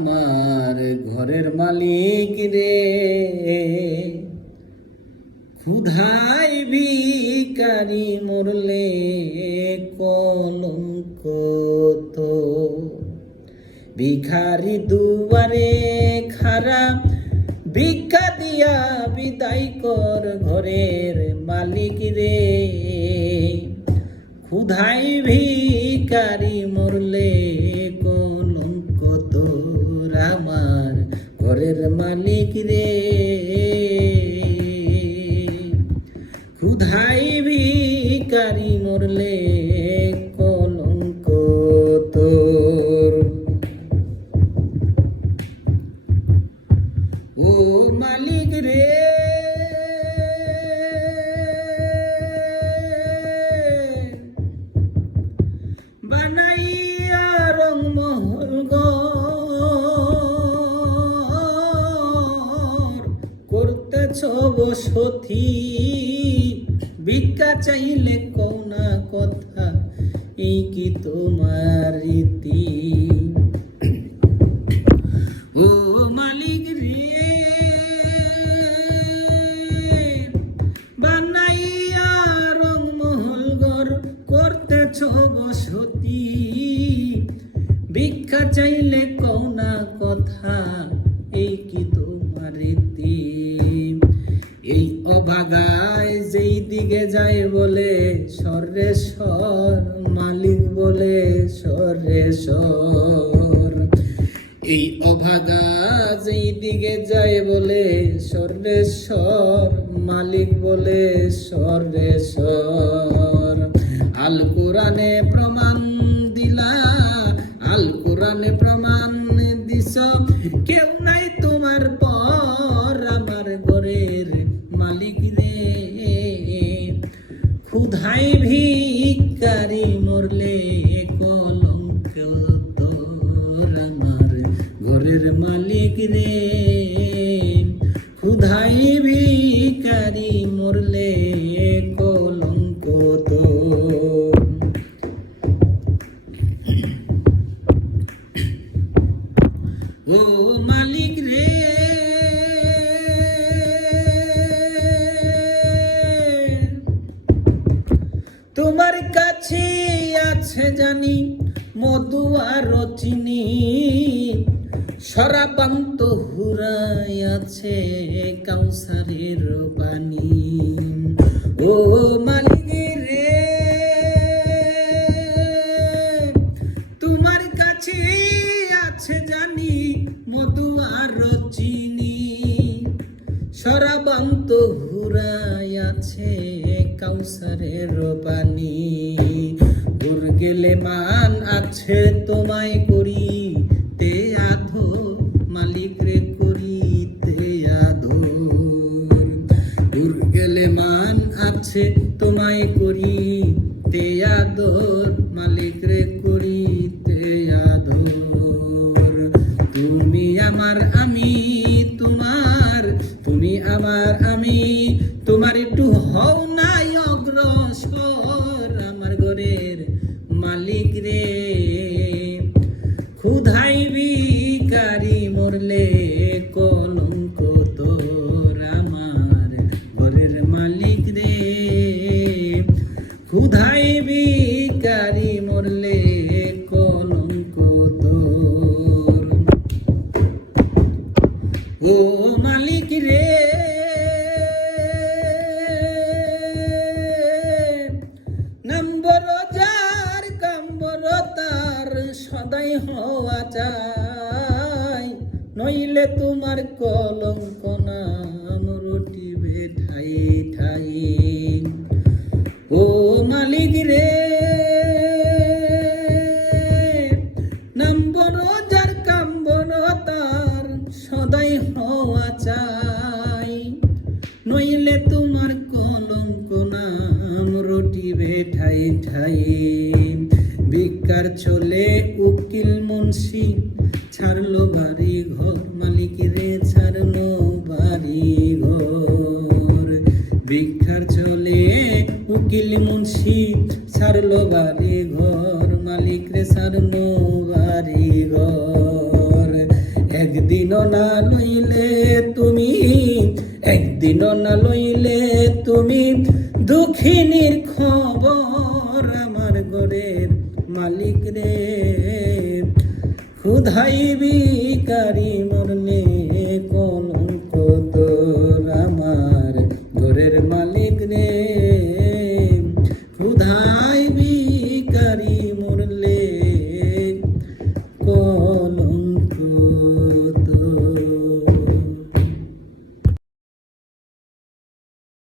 আমার ঘরের মালিক রে, ক্ষুধায় ভিখারি মরলে কলঙ্ক তো। ভিখারি দুয়ারে খাড়া, ভিক্ষা দিয়া বিদায় কর ঘরের মালিক রে। ক্ষুধায় ভিখারি মরলে কলঙ্ক তোর আমার ঘরের মালিক রে। ক্ষুধায় ভিখারি মরলে কলঙ্ক তোর। ও মালিক রে, বানাইয়া রংমহল ঘর করতেছ বসতি, ভিক্ষা চাইলে কও না কথা, এই কি তোমার রীতি? ও মালিক রে, বানাইয়া রংমহল ঘর করতেছ বসতি, ভিক্ষা চাইলে কও না কথা, এই কি তোমার রীতি? এই অভাগায় যেই দিকে যায় বলে সরেশ্বর, মালিক বলে সরেশ্বর। এই অভাগা যেই দিকে যায় বলে সরেশ্বর, মালিক বলে সরেশ্বর। আল কোরআনে প্রমাণ দিলা, আল কোরআনে প্রমাণ দিছ, কেউ নাই তোমার পর আমার ঘরের মালিক রে। ক্ষুধায় ভিখারি মরলে কলঙ্ক তোর আমার ঘরের মালিক রে। ক্ষুধায় ভিখারি মরলে কলঙ্ক তোর। ও মালিক রে, তোমার কাছে আছে জানি মধু আর চিনি, শরাবান্ত হুরাই আছে কাউসারের পানি। ও মালিক রে, তোমার কাছে আছে জানি মধু আর চিনি, শরাবান্ত হুরাই আছে কাউসারের পানি। দূর গেলে মান আছে তোমায় করি তে আধো, মালিক রে করিতে আদর। দূর গেলে মান আছে তোমায় করি তে আদর, মালিক রে করিতে আদর। তুমি আমার আমি তোমার, তুমি আমার আমি তোমার, একটু হও নাই অগ্রসর আমার ঘরের মালিক রে। ক্ষুধায় ভিখারি মরলে কলঙ্ক তোর আমার ঘরের মালিক রে। ক্ষুধায় ভিখারি মরলে কলঙ্ক তোর। ও মালিক রে, নম্বর যার কাম্বর তার সদাই হওয়া চাই, নইলে তোমার কলঙ্ক নাম রটিবে ঠাই ঠাই। ও মালিক রে, নম্বর যার কাম্বর তার সদাই হওয়া চাই, নইলে তোমার কলঙ্ক নাম রটিবে ঠাই ঠাই। ভিক্ষার চলে উকিল মুন্সি ছাড়লো বাড়ি ঘর, মালিক রে ছাড়লো বাড়ি ঘর। ভিক্ষার চলে উকিল মুন্সি ছাড়লো বাড়ি ঘর, মালিক রে ছাড়লো বাড়ি ঘর। একদিনও না লইলে তুমি, একদিনও না লইলে তুমি দুঃখিনীর খবর আমার ঘরের মালিক রে। ক্ষুধাই ভিখারি মরলে